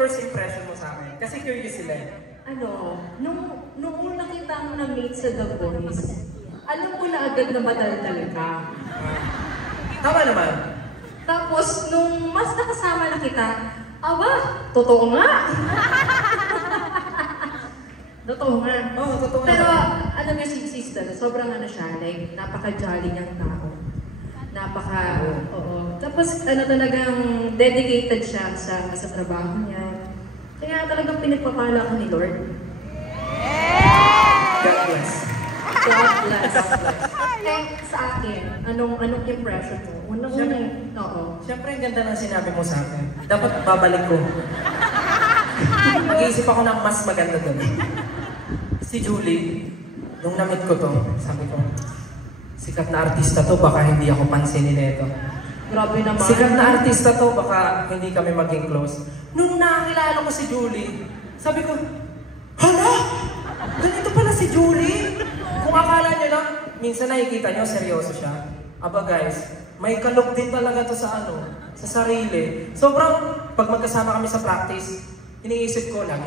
first impression mo sa akin? Kasi curious sila eh. Nung una kitang na-meet sa The Voice, alam ko na agad na madaldal ka. Tama naman. Tapos, nung mas nakasama na kita, aba, totoo nga. Totoo nga. Oo, totoo nga. Pero, alam niyo si sister, sobrang siya, like, napaka-jolly niyang tao. Oo. Tapos, talagang dedicated siya sa trabaho niya. Kaya talagang pinagpapala ko ni Lord. God bless. God bless. Sa akin, anong impression mo? Oo. Siyempre, ang ganda ng sinabi mo sa akin. Dapat babalik ko. Mag-iisip ako ng mas maganda doon. Si Julie, nung na-meet ko to, sabi ko, sikat na artista to, baka hindi ako pansinin nito. Grabe naman. Sikat na artista to, baka hindi kami maging close. Nung nakakilala ko si Julie, sabi ko, hala! Ganito pala si Julie! Kung akala niyo lang, minsan nakikita niyo, seryoso siya. Aba guys, may kalok din talaga to sa sa sarili. Sobrang, pag magkasama kami sa practice, iniisip ko, lagi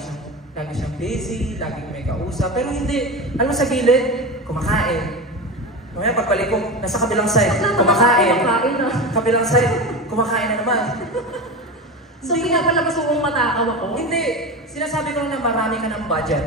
siyang busy, laging may kausap. Pero hindi, alam mo sa gilid, kumakain. Mamaya pagbalik ko, nasa kabilang side, kumakain. Kabilang side, kumakain na naman. So, pinapalabas mo kung matakaw ako? Hindi. Sinasabi ko na marami ka ng budget.